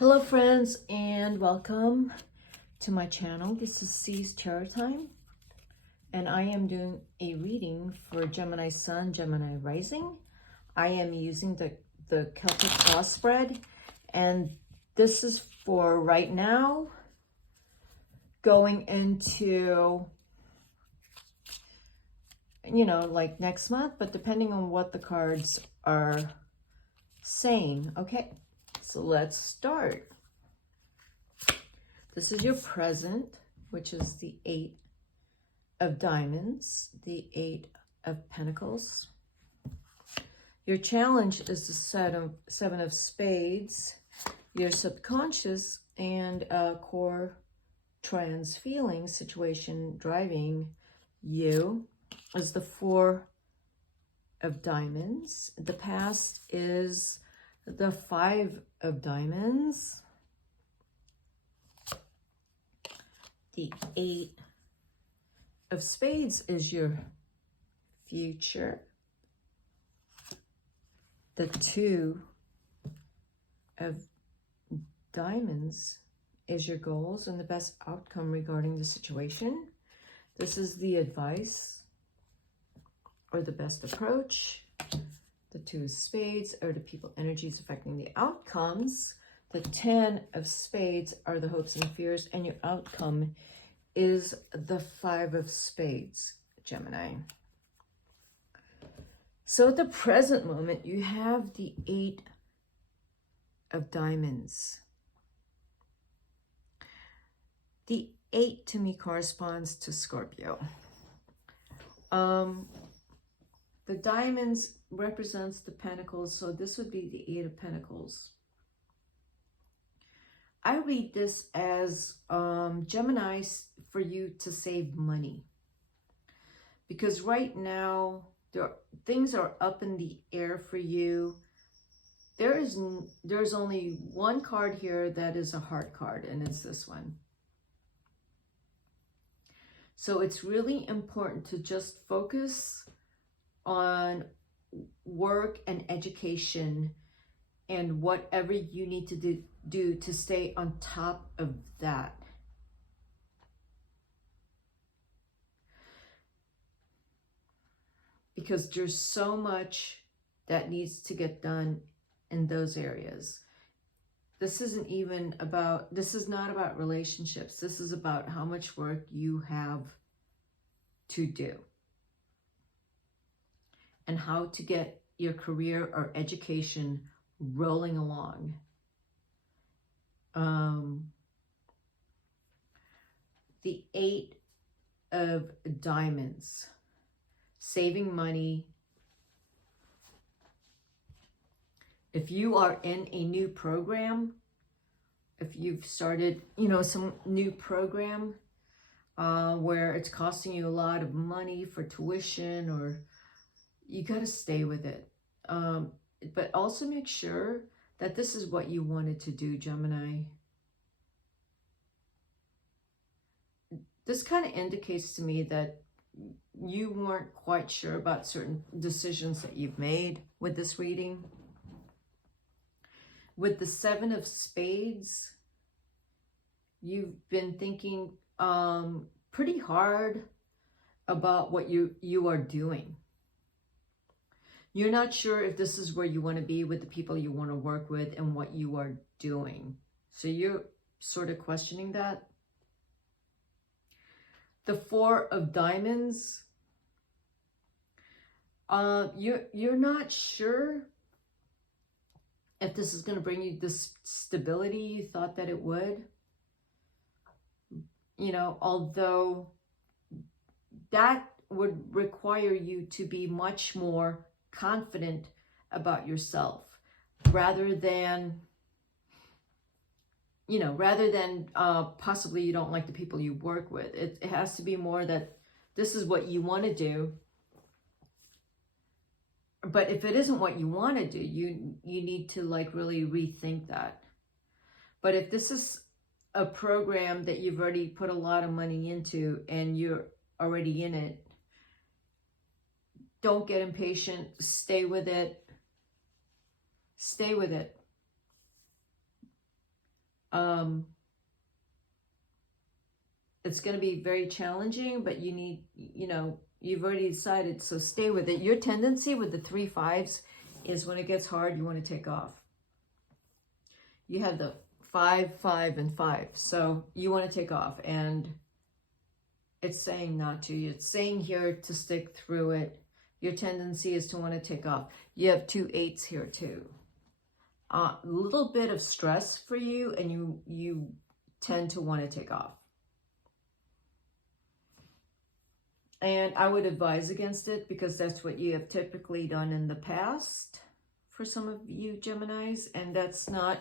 Hello friends and welcome to my channel. This is C's Tarot Time and I am doing a reading for Gemini Sun, Gemini Rising. I am using the Celtic Cross spread and this is for right now going into, like next month, but depending on what the cards are saying. Okay, so let's start. This is your present, which is the 8 of Diamonds, the 8 of Pentacles. Your challenge is the 7 of Spades, your subconscious and core trans feeling situation driving you is the 4 of Diamonds. The past is the 5 of Diamonds. The 8 of Spades is your future. The 2 of Diamonds is your goals and the best outcome regarding the situation. This is the advice or the best approach. The 2 of Spades are the people energies affecting the outcomes. The 10 of Spades are the hopes and fears, and your outcome is the 5 of Spades, Gemini. So at the present moment, you have the 8 of Diamonds. The 8 to me corresponds to Scorpio. The Diamonds represents the Pentacles, so this would be the 8 of Pentacles. I read this as Gemini for you to save money. Because right now, things are up in the air for you. There's only one card here that is a heart card, and it's this one. So it's really important to just focus on work and education and whatever you need to do to stay on top of that. Because there's so much that needs to get done in those areas. This is not about relationships. This is about how much work you have to do and how to get your career or education rolling along. The 8 of Diamonds, saving money. If you are in a new program, if you've started, some new program where it's costing you a lot of money for tuition, or you got to stay with it. But also make sure that this is what you wanted to do, Gemini. This kind of indicates to me that you weren't quite sure about certain decisions that you've made with this reading. With the 7 of Spades, you've been thinking pretty hard about what you are doing. You're not sure if this is where you want to be with the people you want to work with and what you are doing. So you're sort of questioning that. The 4 of Diamonds, you're not sure if this is going to bring you this stability you thought that it would. Although that would require you to be much more confident about yourself rather than possibly you don't like the people you work with. It has to be more that this is what you want to do. But if it isn't what you want to do, you need to really rethink that. But if this is a program that you've already put a lot of money into and you're already in it, don't get impatient. Stay with it. Stay with it. It's going to be very challenging, but you need, you know, you've already decided, so stay with it. Your tendency with the 3 5s is when it gets hard, you want to take off. You have the 5, 5, and 5. So you want to take off, and it's saying not to. It's saying here to stick through it. Your tendency is to want to take off. You have 2 8s here too. A little bit of stress for you, and you tend to want to take off. And I would advise against it, because that's what you have typically done in the past for some of you Geminis, and that's not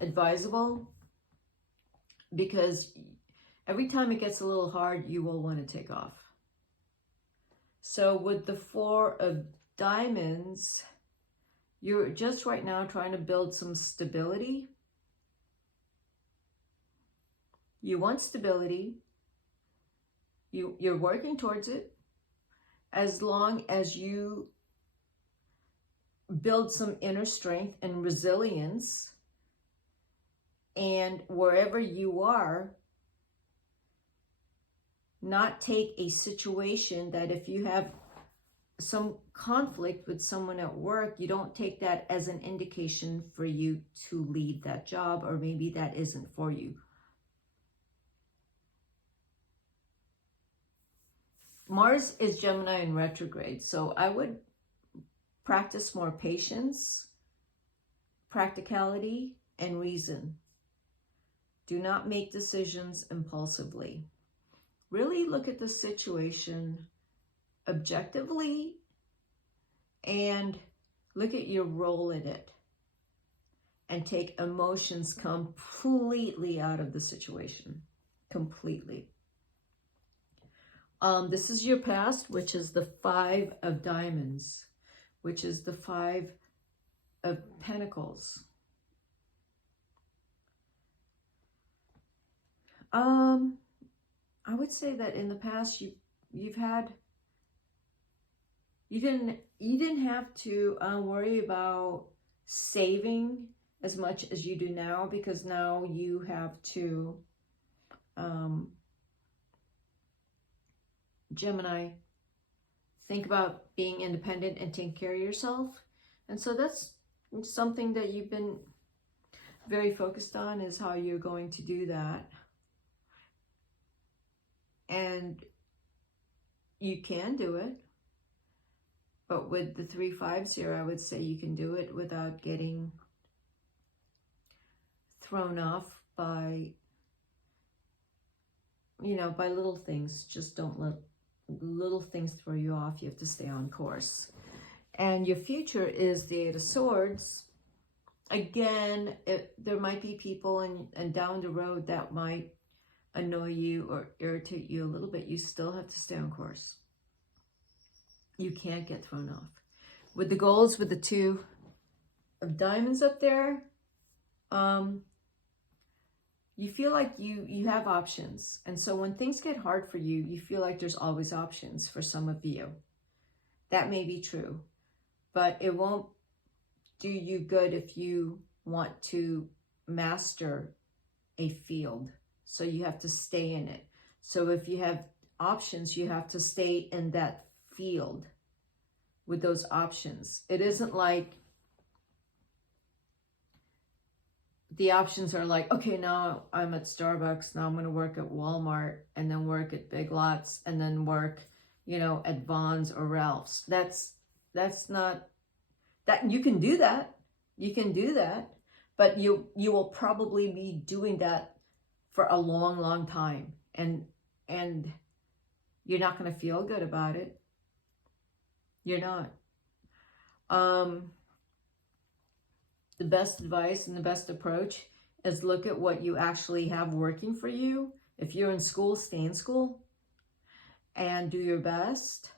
advisable, because every time it gets a little hard, you will want to take off. So with the 4 of Diamonds, you're just right now trying to build some stability. You want stability. You're working towards it. As long as you build some inner strength and resilience, and wherever you are, not take a situation that if you have some conflict with someone at work, you don't take that as an indication for you to leave that job, or maybe that isn't for you. Mars is Gemini in retrograde, so I would practice more patience, practicality, and reason. Do not make decisions impulsively. Really look at the situation objectively and look at your role in it, and take emotions completely out of the situation. Completely. This is your past, which is the 5 of Diamonds, which is the 5 of Pentacles. I would say that in the past you've had, you didn't have to worry about saving as much as you do now, because now you have to Gemini, think about being independent and taking care of yourself. And so that's something that you've been very focused on, is how you're going to do that. And you can do it. But with the 3 5s here, I would say you can do it without getting thrown off by, you know, by little things. Just don't let little things throw you off. You have to stay on course. And your future is the 8 of Swords. Again, there might be people and down the road that might annoy you or irritate you a little bit. You still have to stay on course. You can't get thrown off. With the goals, with the 2 of Diamonds up there, you feel like you have options. And so when things get hard for you, you feel like there's always options for some of you. That may be true, but it won't do you good if you want to master a field. So you have to stay in it. So if you have options, you have to stay in that field with those options. It isn't like the options are like, okay, now I'm at Starbucks, now I'm going to work at Walmart, and then work at Big Lots, and then work, you know, at Vons or Ralph's. That's not, that you can do that. You can do that, but you will probably be doing that for a long, long time. And you're not going to feel good about it. You're not. The best advice and the best approach is look at what you actually have working for you. If you're in school, stay in school and do your best.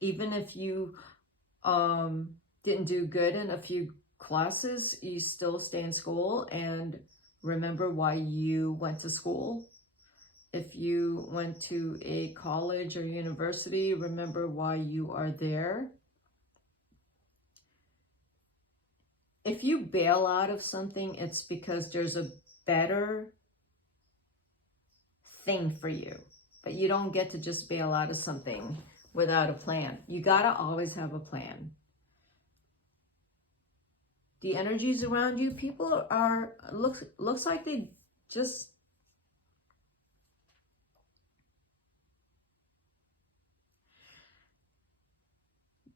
Even if you didn't do good in a few classes, you still stay in school and remember why you went to school. If you went to a college or university, remember why you are there. If you bail out of something, it's because there's a better thing for you. But you don't get to just bail out of something without a plan. You gotta always have a plan. The energies around you, people are, looks like they just,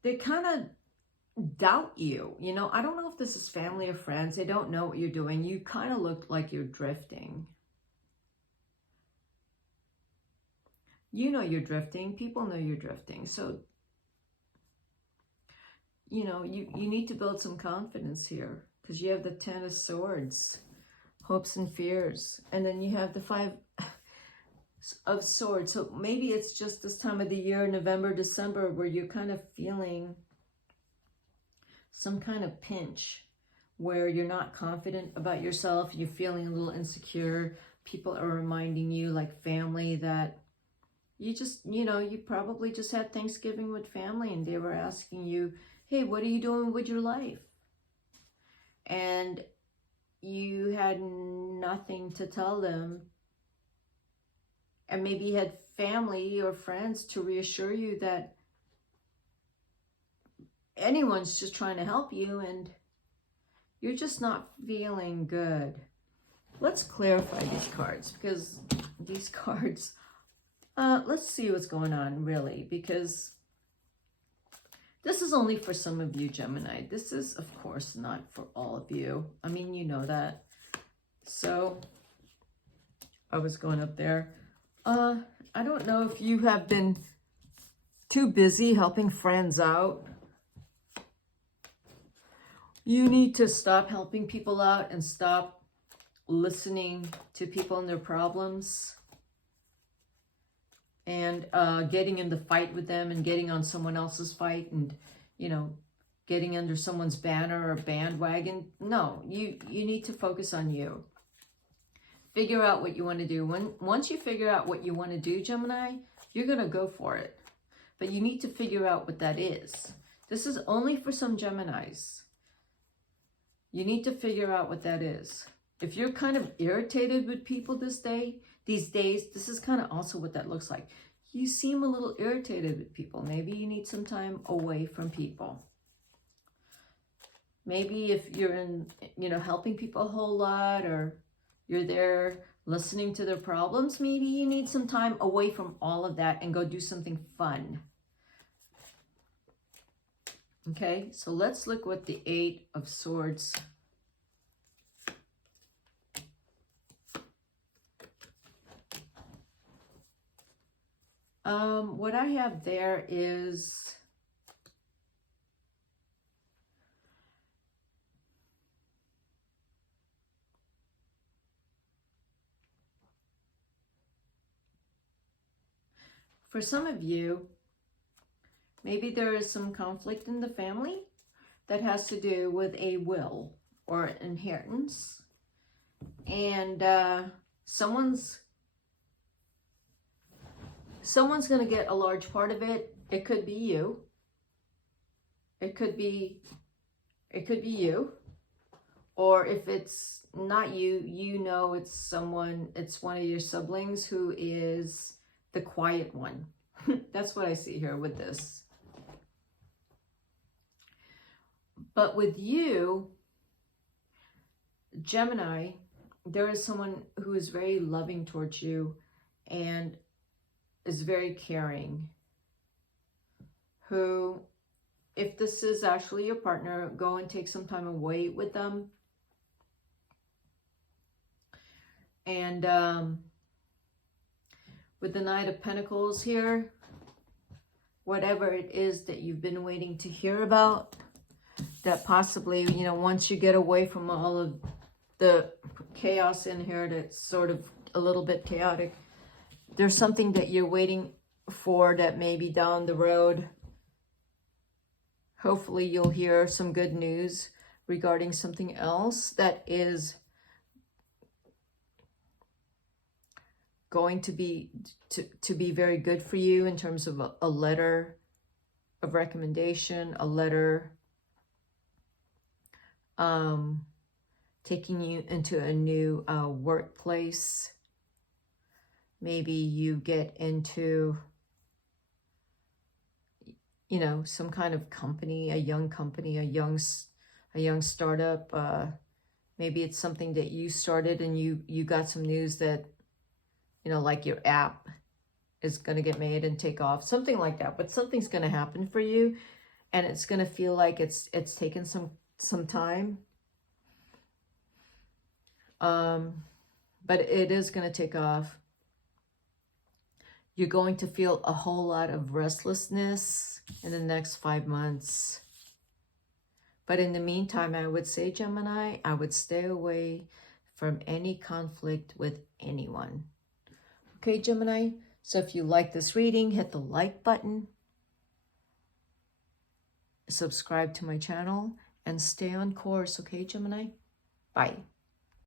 they kind of doubt you. You know, I don't know if this is family or friends. They don't know what you're doing. You kind of look like you're drifting. You know you're drifting. People know you're drifting. So, you know, you need to build some confidence here, because you have the Ten of Swords, hopes and fears. And then you have the Five of Swords. So maybe it's just this time of the year, November, December, where you're kind of feeling some kind of pinch, where you're not confident about yourself. You're feeling a little insecure. People are reminding you, like family, that you just, you know, you probably just had Thanksgiving with family and they were asking you, hey, what are you doing with your life? And you had nothing to tell them. And maybe you had family or friends to reassure you that anyone's just trying to help you, and you're just not feeling good. Let's clarify these cards, because these cards, let's see what's going on really, because this is only for some of you, Gemini. This is, of course, not for all of you. I mean, you know that. So, I was going up there. I don't know if you have been too busy helping friends out. You need to stop helping people out and stop listening to people and their problems, and getting in the fight with them and getting on someone else's fight, and, you know, getting under someone's banner or bandwagon. No, you need to focus on you. Figure out what you want to do. Once you figure out what you want to do, Gemini, you're going to go for it. But you need to figure out what that is. This is only for some Geminis. You need to figure out what that is. If you're kind of irritated with people these days, this is kind of also what that looks like. You seem a little irritated with people. Maybe you need some time away from people. Maybe if you're in, you know, helping people a whole lot, or you're there listening to their problems, maybe you need some time away from all of that and go do something fun. Okay, so let's look what the Eight of Swords. What I have there is for some of you, maybe there is some conflict in the family that has to do with a will or inheritance. And someone's going to get a large part of it. It could be you. It could be you. Or if it's not you, you know it's someone, it's one of your siblings who is the quiet one. That's what I see here with this. But with you, Gemini, there is someone who is very loving towards you and is very caring, who, if this is actually your partner, go and take some time away with them. And with the Knight of Pentacles here, whatever it is that you've been waiting to hear about, that possibly, you know, once you get away from all of the chaos in here that's sort of a little bit chaotic, there's something that you're waiting for that maybe down the road, hopefully you'll hear some good news regarding something else that is going to be very good for you in terms of a letter of recommendation, a letter taking you into a new workplace. Maybe you get into, you know, some kind of company, a young startup. Maybe it's something that you started and you got some news that, you know, like your app is going to get made and take off, something like that. But something's going to happen for you, and it's going to feel like it's taken some time. But it is going to take off. You're going to feel a whole lot of restlessness in the next 5 months. But in the meantime, I would say, Gemini, I would stay away from any conflict with anyone. Okay, Gemini? So if you like this reading, hit the like button, subscribe to my channel, and stay on course, okay, Gemini? Bye.